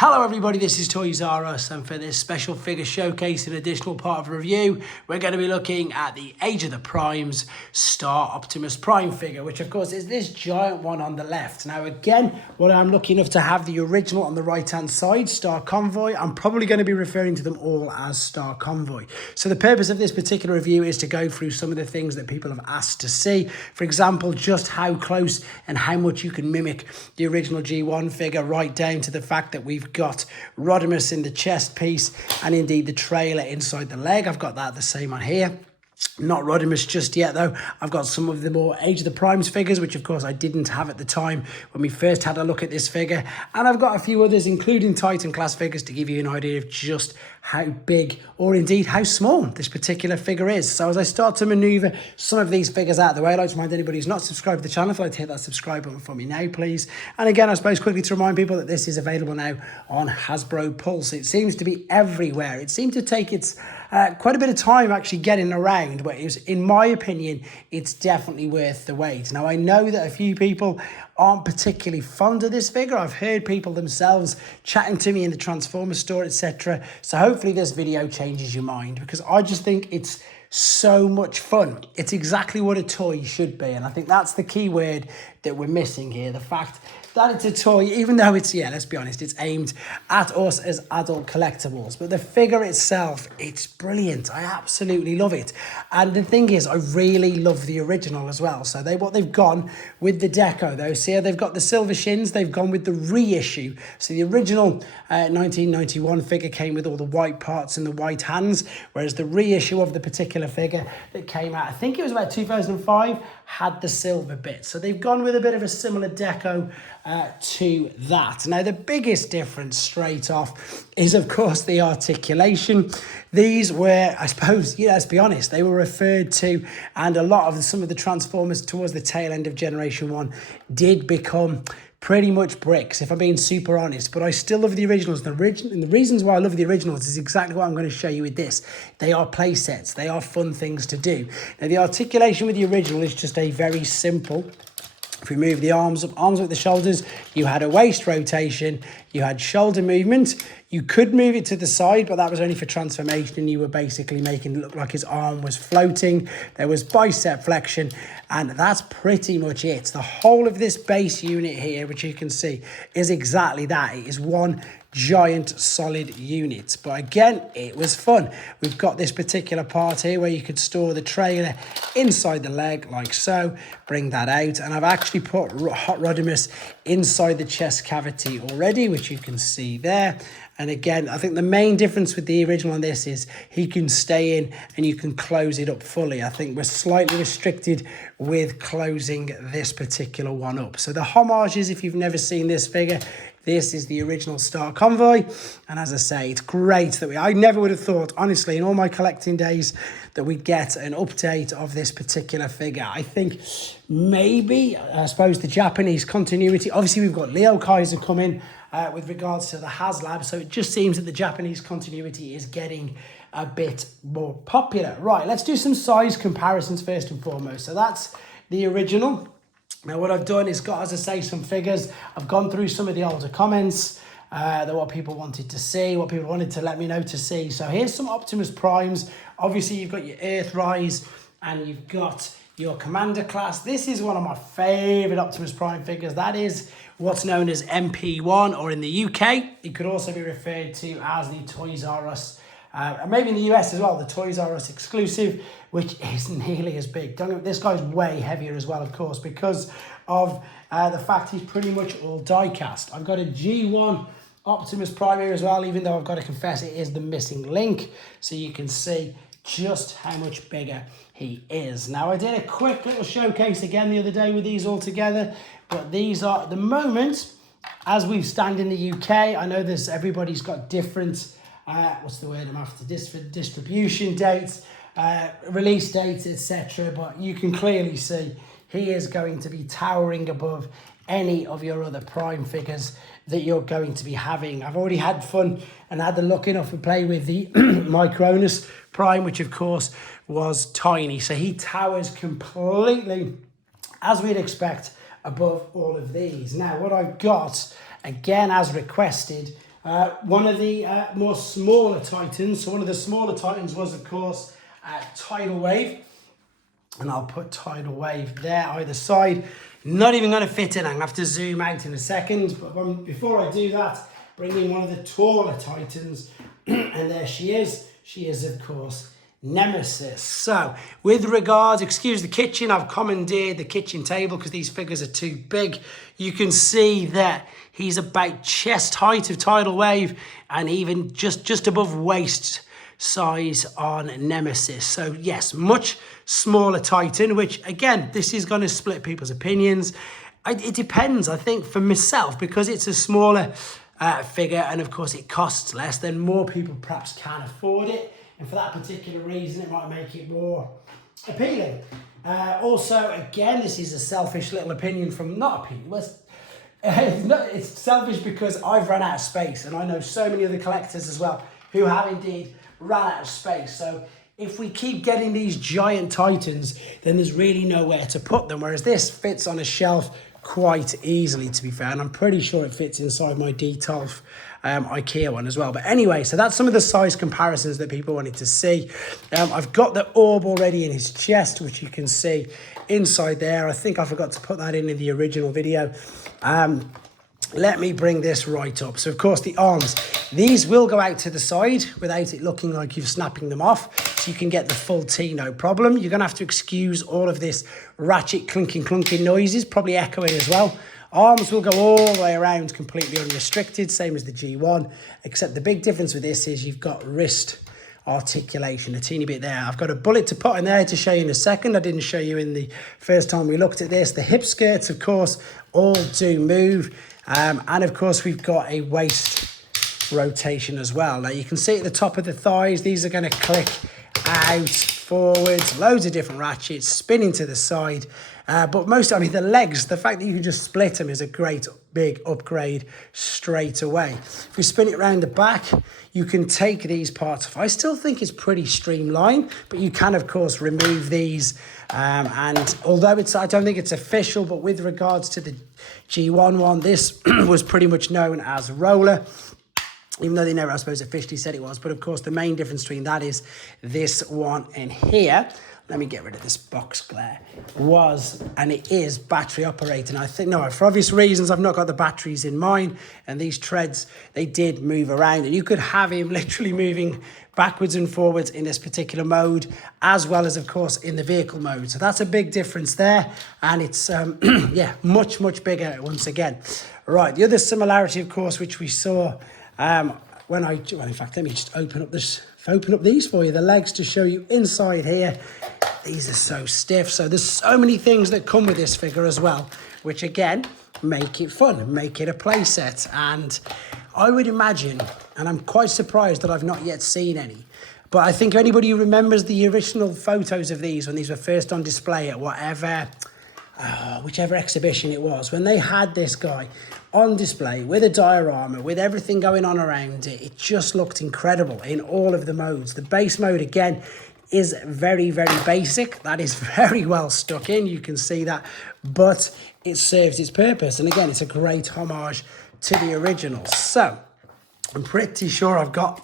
Hello everybody, this is Toys R Us, and for this special figure showcase and additional part of a review, we're going to be looking at the Age of the Primes Star Optimus Prime figure, which of course is this giant one on the left. Now again, what I'm lucky enough to have the original on the right hand side, Star Convoy. I'm probably going to be referring to them all as Star Convoy. So the purpose of this particular review is to go through some of the things that people have asked to see. For example, just how close and how much you can mimic the original G1 figure, right down to the fact that we've got Rodimus in the chest piece and indeed the trailer inside the leg. I've got that the same on here. Not Rodimus just yet though. I've got some of the more Age of the Primes figures, which of course I didn't have at the time when we first had a look at this figure. And I've got a few others, including Titan class figures, to give you an idea of just how big or indeed how small this particular figure is. So as I start to maneuver some of these figures out of the way, I'd like to remind anybody who's not subscribed to the channel, if I'd like to hit that subscribe button for me now, please. And again, I suppose quickly to remind people that this is available now on Hasbro Pulse. It seems to be everywhere. It seemed to take its quite a bit of time actually getting around, but it was, in my opinion, it's definitely worth the wait. Now, I know that a few people aren't particularly fond of this figure. I've heard people themselves chatting to me in the Transformers store, etc. So hopefully this video changes your mind, because I just think it's so much fun. It's exactly what a toy should be, and I think that's the key word that we're missing here. The fact that it's a toy, even though it's, yeah, let's be honest, it's aimed at us as adult collectibles, but the figure itself, it's brilliant. I absolutely love it. And the thing is, I really love the original as well. So what they've gone with the deco though, see how they've got the silver shins, they've gone with the reissue. So the original 1991 figure came with all the white parts and the white hands, whereas the reissue of the particular figure that came out, I think it was about 2005, had the silver bit. So they've gone with a bit of a similar deco to that. Now, the biggest difference straight off is, of course, the articulation. These were, I suppose, let's be honest, they were referred to, and a lot of some of the Transformers towards the tail end of Generation 1 did become pretty much bricks, if I'm being super honest, but I still love the originals. And the reasons why I love the originals is exactly what I'm going to show you with this. They are play sets. They are fun things to do. Now, the articulation with the original is just a very simple. If we move the arms up the shoulders, you had a waist rotation, you had shoulder movement. You could move it to the side, but that was only for transformation, and you were basically making it look like his arm was floating. There was bicep flexion, and that's pretty much it. The whole of this base unit here, which you can see, is exactly that. It is one giant solid unit. But again, it was fun. We've got this particular part here where you could store the trailer inside the leg like so. Bring that out, and I've actually put Hot Rodimus inside the chest cavity already, which you can see there. And again, I think the main difference with the original on this is he can stay in and you can close it up fully. I think we're slightly restricted with closing this particular one up. So the homages, if you've never seen this figure, this is the original Star Convoy. And as I say, it's great that I never would have thought, honestly, in all my collecting days, that we'd get an update of this particular figure. I think maybe, I suppose, the Japanese continuity. Obviously, we've got Leo Kaiser coming with regards to the HasLab. So it just seems that the Japanese continuity is getting a bit more popular. Right, let's do some size comparisons first and foremost. So that's the original. Now, what I've done is got, as I say, some figures. I've gone through some of the older comments, what people wanted to see, what people wanted to let me know to see. So here's some Optimus Primes. Obviously, you've got your Earthrise and you've got your Commander class. This is one of my favourite Optimus Prime figures. That is what's known as MP1, or in the UK, it could also be referred to as the Toys R Us, and maybe in the US as well, the Toys R Us exclusive, which isn't nearly as big. This guy's way heavier as well, of course, because of the fact he's pretty much all die-cast. I've got a G1 Optimus Prime here as well, even though I've got to confess it is the missing link, so you can see just how much bigger he is. Now, I did a quick little showcase again the other day with these all together, but these are, at the moment, as we stand in the UK, I know everybody's got different, what's the word I'm after, distribution dates, release dates, etc. But you can clearly see he is going to be towering above any of your other Prime figures that you're going to be having. I've already had fun and had the luck enough to play with the Micronus Prime, which of course was tiny. So he towers completely, as we'd expect, above all of these. Now, what I've got, again, as requested, One of the more smaller Titans, so one of the smaller Titans was, of course, Tidal Wave. And I'll put Tidal Wave there either side. Not even going to fit in. I'm going to have to zoom out in a second. But before I do that, bring in one of the taller Titans. And there she is. She is, of course, Nemesis. So, with regards, excuse the kitchen, I've commandeered the kitchen table because these figures are too big. You can see that he's about chest height of Tidal Wave and even just above waist size on Nemesis. So yes, much smaller Titan, which again, this is going to split people's opinions. It depends, I think, for myself, because it's a smaller figure and of course it costs less, then more people perhaps can afford it. And for that particular reason, it might make it more appealing. Also, again, this is a selfish little opinion from, not opinion, it's selfish because I've run out of space, and I know so many other collectors as well who have indeed run out of space. So if we keep getting these giant Titans, then there's really nowhere to put them, whereas this fits on a shelf quite easily, to be fair, and I'm pretty sure it fits inside my D12 IKEA one as well. But anyway, so that's some of the size comparisons that people wanted to see. I've got the orb already in his chest, which you can see inside there. I think I forgot to put that in the original video. Let me bring this right up. So of course the arms, these will go out to the side without it looking like you're snapping them off. So you can get the full T, no problem. You're gonna have to excuse all of this ratchet clunking noises, probably echoing as well. Arms will go all the way around completely unrestricted, same as the G1, except the big difference with this is you've got wrist articulation, a teeny bit there. I've got a bullet to put in there to show you in a second. I didn't show you in the first time we looked at this. The hip skirts, of course, all do move. And of course, we've got a waist rotation as well. Now you can see at the top of the thighs, these are going to click out, forwards, loads of different ratchets, spinning to the side. But most, I mean, the legs, the fact that you can just split them is a great big upgrade straight away. If we spin it around the back, you can take these parts off. I still think it's pretty streamlined, but you can, of course, remove these. And although I don't think it's official, but with regards to the G1 one, this was pretty much known as roller, even though they never, I suppose, officially said it was. But of course, the main difference between that is this one in here. Let me get rid of this box glare. And it is battery operated. I think, no, for obvious reasons, I've not got the batteries in mine. And these treads, they did move around. And you could have him literally moving backwards and forwards in this particular mode, as well as, of course, in the vehicle mode. So that's a big difference there. And it's, yeah, much, much bigger once again. Right, the other similarity, of course, which we saw well, in fact, let me just open up these for you, the legs, to show you inside here. These are so stiff. So there's so many things that come with this figure as well, which again, make it fun, make it a play set. And I would imagine, and I'm quite surprised that I've not yet seen any, but I think anybody who remembers the original photos of these when these were first on display at whichever exhibition it was, when they had this guy on display with a diorama, with everything going on around it, it just looked incredible in all of the modes. The base mode, again, is very, very basic. That is very well stuck in. You can see that, but it serves its purpose. And again, it's a great homage to the original. So I'm pretty sure I've got,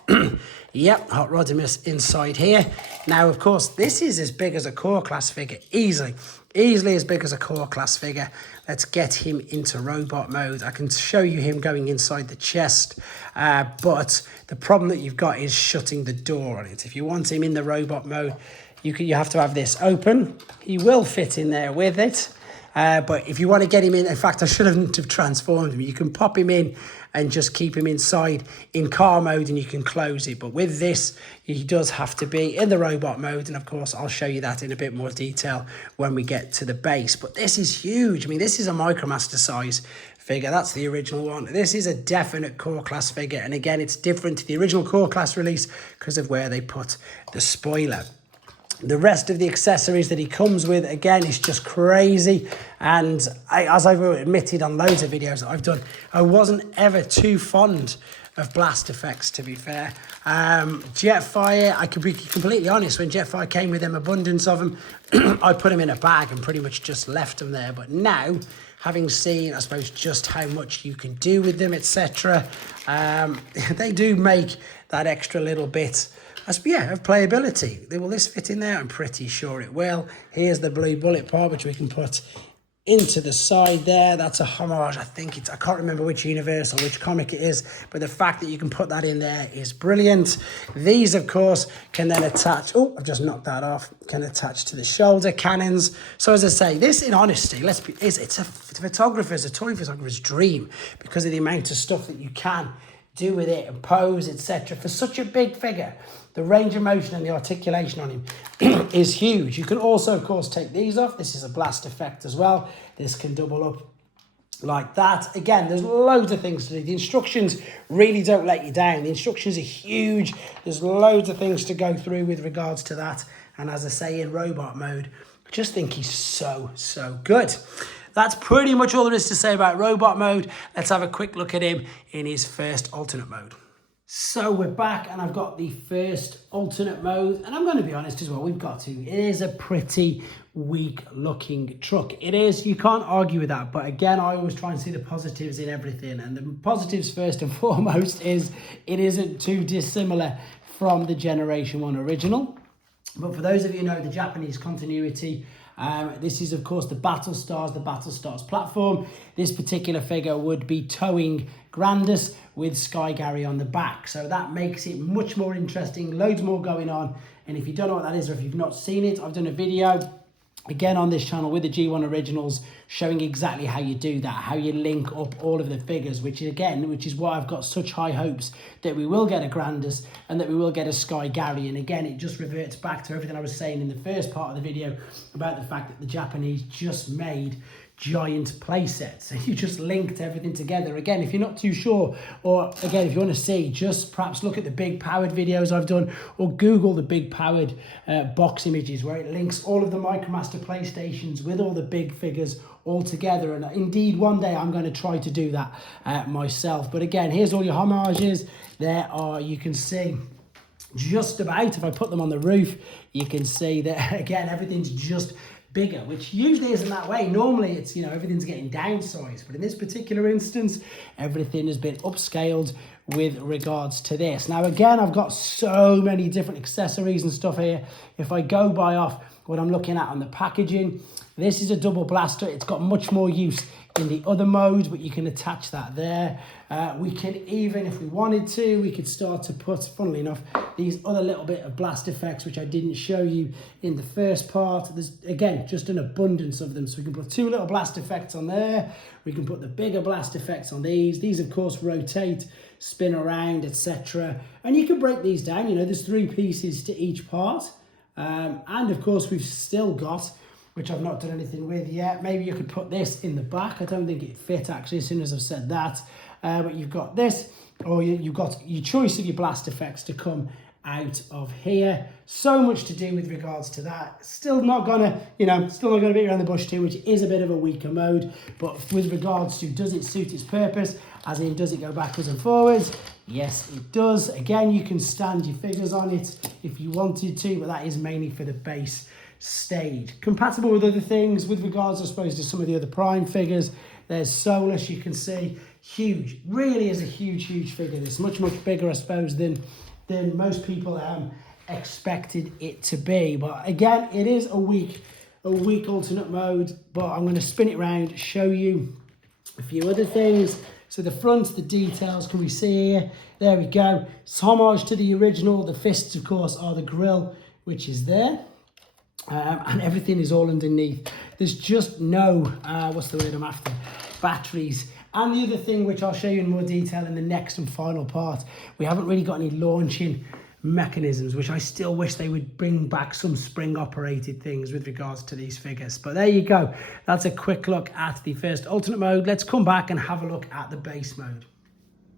yep, Hot Rodimus inside here. Now, of course, this is as big as a core class figure, easily as big as a core class figure. Let's get him into robot mode. I can show you him going inside the chest, but the problem that you've got is shutting the door on it. If you want him in the robot mode, you have to have this open. He will fit in there with it. But if you want to get him in fact, I shouldn't have transformed him. You can pop him in and just keep him inside in car mode and you can close it. But with this, he does have to be in the robot mode. And of course, I'll show you that in a bit more detail when we get to the base. But this is huge. I mean, this is a Micromaster size figure. That's the original one. This is a definite core class figure. And again, it's different to the original core class release because of where they put the spoiler. The rest of the accessories that he comes with, again, is just crazy. And as I've admitted on loads of videos that I've done, I wasn't ever too fond of blast effects, to be fair. Jetfire, I could be completely honest, when Jetfire came with them abundance of them, I put them in a bag and pretty much just left them there. But now, having seen, I suppose, just how much you can do with them, etc. They do make that extra little bit, of playability. Will this fit in there? I'm pretty sure it will. Here's the blue bullet part, which we can put into the side there. That's a homage. I can't remember which universe or which comic it is, but the fact that you can put that in there is brilliant. These, of course, can then attach. Oh, I've just knocked that off. Can attach to the shoulder cannons. So as I say, this, in honesty, it's a toy photographer's dream because of the amount of stuff that you can do with it and pose, etc. For such a big figure, the range of motion and the articulation on him is huge. You can also, of course, take these off. This is a blast effect as well. This can double up like that. Again, there's loads of things to do. The instructions really don't let you down. The instructions are huge. There's loads of things to go through with regards to that. And as I say, in robot mode, I just think he's so good. That's pretty much all there is to say about robot mode. Let's have a quick look at him in his first alternate mode. So we're back and I've got the first alternate mode, and I'm going to be honest as well, we've got to. It is a pretty weak looking truck. It is, you can't argue with that, but again, I always try and see the positives in everything, and the positives first and foremost is it isn't too dissimilar from the Generation 1 original. But for those of you who know the Japanese continuity, this is, of course, the Battle Stars platform. This particular figure would be towing Grandus with Sky Gary on the back. So that makes it much more interesting, loads more going on. And if you don't know what that is, or if you've not seen it, I've done a video again on this channel with the G1 originals showing exactly how you do that, how you link up all of the figures, which is why I've got such high hopes that we will get a Grandus and that we will get a Sky Gary. And again, it just reverts back to everything I was saying in the first part of the video about the fact that the Japanese just made giant play sets. So you just linked everything together. Again, if you're not too sure, or again, if you want to see, just perhaps look at the big powered videos I've done, or Google the big powered box images where it links all of the MicroMaster PlayStations with all the big figures all together. And indeed, one day I'm going to try to do that myself. But again, here's all your homages. There are, you can see just about, if I put them on the roof, you can see that again, everything's just bigger, which usually isn't that way. Normally it's, everything's getting downsized, but in this particular instance, everything has been upscaled with regards to this. Now, again, I've got so many different accessories and stuff here. If I go by off what I'm looking at on the packaging, this is a double blaster. It's got much more use in the other modes, but you can attach that there. We can even, if we wanted to, we could start to put, funnily enough, these other little bit of blast effects, which I didn't show you in the first part. There's, again, just an abundance of them. So we can put two little blast effects on there. We can put the bigger blast effects on these. These, of course, rotate, spin around, etc. And you can break these down. There's 3 pieces to each part. And, of course, we've still got, which I've not done anything with yet. Maybe you could put this in the back. I don't think it fit, actually, as soon as I've said that. But you've got this, or you've got your choice of your blast effects to come out of here. So much to do with regards to that. Still not gonna beat around the bush too, which is a bit of a weaker mode. But with regards to, does it suit its purpose? As in, does it go backwards and forwards? Yes, it does. Again, you can stand your figures on it if you wanted to, but that is mainly for the base stage. Compatible with other things with regards, I suppose, to some of the other Prime figures. There's Solus, you can see, huge. Really is a huge figure. This much bigger, I suppose, than most people expected it to be. But again, it is a weak alternate mode. But I'm going to spin it around, show you a few other things. So the front, the details, can we see here? There we go. It's homage to the original. The fists, of course, are the grill, which is there. And everything is all underneath. There's just no, what's the word I'm after? Batteries. And the other thing, which I'll show you in more detail in the next and final part, we haven't really got any launching mechanisms, which I still wish they would bring back some spring operated things with regards to these figures. But there you go. That's a quick look at the first alternate mode. Let's come back and have a look at the base mode.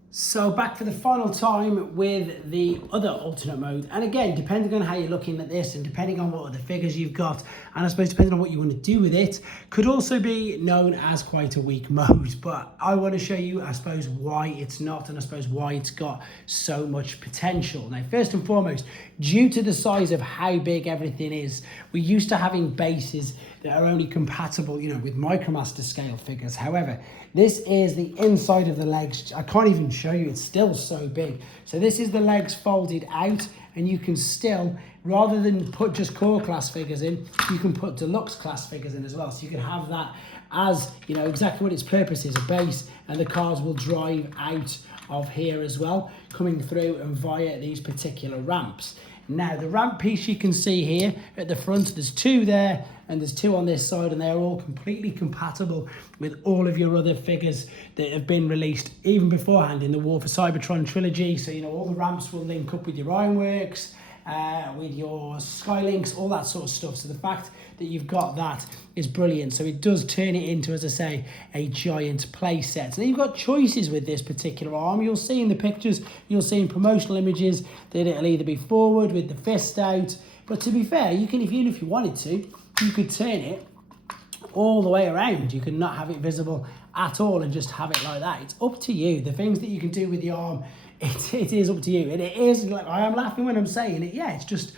So back for the final time with the other alternate mode. And again, depending on how you're looking at this and depending on what other figures you've got, and I suppose depending on what you want to do with it, could also be known as quite a weak mode. But I want to show you, I suppose, why it's not, and I suppose why it's got so much potential. Now, first and foremost, due to the size of how big everything is, we're used to having bases that are only compatible, you know, with Micromaster scale figures. However, this is the inside of the legs. I can't even show you, it's still so big. So this is the legs folded out, and you can still, rather than put just core class figures in, you can put deluxe class figures in as well. So you can have that as, you know, exactly what its purpose is, a base, and the cars will drive out of here as well, coming through and via these particular ramps. Now, the ramp piece you can see here at the front, there's two there and there's two on this side, and they're all completely compatible with all of your other figures that have been released even beforehand in the War for Cybertron trilogy. So, you know, all the ramps will link up with your Ironworks, with your Skylinks, all that sort of stuff. So the fact that you've got that is brilliant. So it does turn it into, as I say, a giant play set. Now you've got choices with this particular arm. You'll see in the pictures, you'll see in promotional images that it'll either be forward with the fist out, but to be fair, you can, even if you wanted to, you could turn it all the way around. You can not have it visible at all and just have it like that. It's up to you. The things that you can do with the arm, it is up to you. And it is, like, I am laughing when I'm saying it, yeah, it's just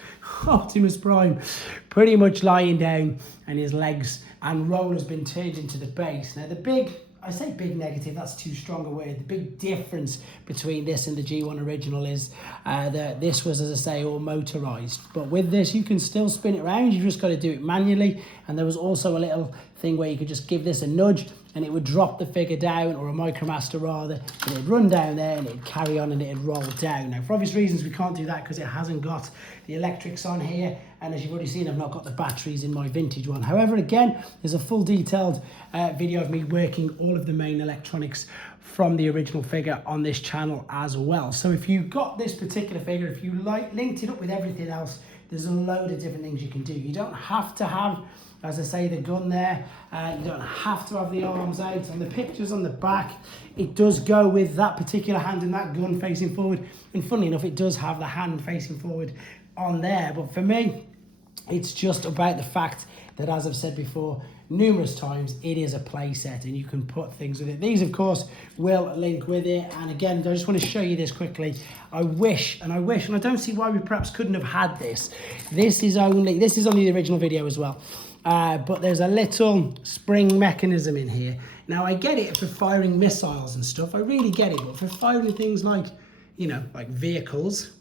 Optimus Prime pretty much lying down, and his legs and roll has been turned into the base. Now the big, I say big negative, that's too strong a word. The big difference between this and the G1 original is that this was, as I say, all motorized. But with this, you can still spin it around. You've just got to do it manually. And there was also a little thing where you could just give this a nudge and it would drop the figure down, or a Micromaster rather, and it'd run down there and it'd carry on and it'd roll down. Now, for obvious reasons, we can't do that because it hasn't got the electrics on here. And as you've already seen, I've not got the batteries in my vintage one. However, again, there's a full detailed video of me working all of the main electronics from the original figure on this channel as well. So if you got this particular figure, if you linked it up with everything else, there's a load of different things you can do. You don't have to have, as I say, the gun there. You don't have to have the arms out. On the pictures on the back, it does go with that particular hand and that gun facing forward. And funnily enough, it does have the hand facing forward on there. But for me, it's just about the fact that, as I've said before numerous times, it is a play set and you can put things with it. These, of course, will link with it. And again, I just want to show you this quickly. I wish, and I don't see why we perhaps couldn't have had this. This is on the original video as well. But there's a little spring mechanism in here. Now, I get it for firing missiles and stuff. I really get it. But for firing things like, you know, like vehicles,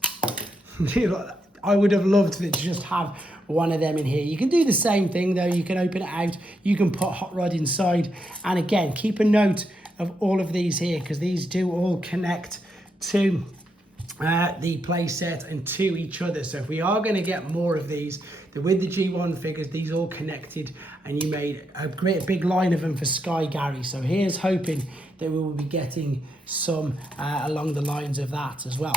I would have loved to just have one of them in here. You can do the same thing though. You can open it out. You can put hot rod inside. And again, keep a note of all of these here, because these do all connect to the play set and to each other. So if we are going to get more of these, with the G1 figures, these all connected, and you made a great big line of them for Sky Gary. So here's hoping that we will be getting some along the lines of that as well.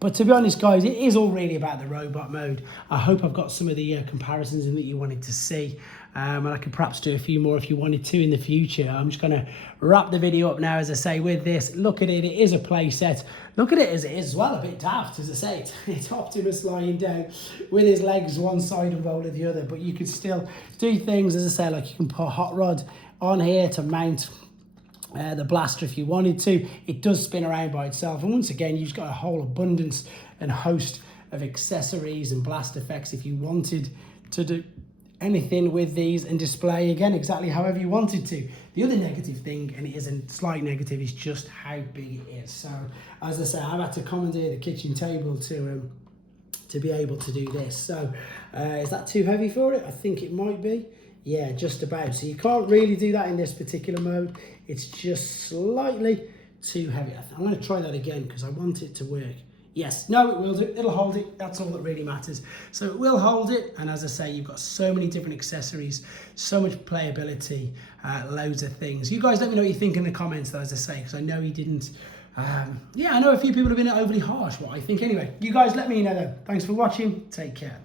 But to be honest, guys, it is all really about the robot mode. I hope I've got some of the comparisons in that you wanted to see. And I could perhaps do a few more if you wanted to in the future. I'm just going to wrap the video up now, as I say, with this. Look at it. It is a play set. Look at it as it is as well, a bit daft, as I say. It's Optimus lying down with his legs one side and roller the other. But you could still do things, as I say, like you can put a hot rod on here to mount the blaster if you wanted to. It does spin around by itself, and once again, you've got a whole abundance and host of accessories and blast effects if you wanted to do anything with these and display again exactly however you wanted to. The other negative thing, and it is a slight negative, is just how big it is. So as I say, I've had to commandeer the kitchen table to be able to do this. So is that too heavy for it? I think it might be. Yeah, just about. So you can't really do that in this particular mode. It's just slightly too heavy. I'm going to try that again because I want it to work. Yes, no, it will do. It'll hold it. That's all that really matters. So it will hold it. And as I say, you've got so many different accessories, so much playability, loads of things. You guys let me know what you think in the comments, though, as I say, because I know you didn't. Yeah, I know a few people have been overly harsh, what I think. Anyway, you guys let me know, though. Thanks for watching. Take care.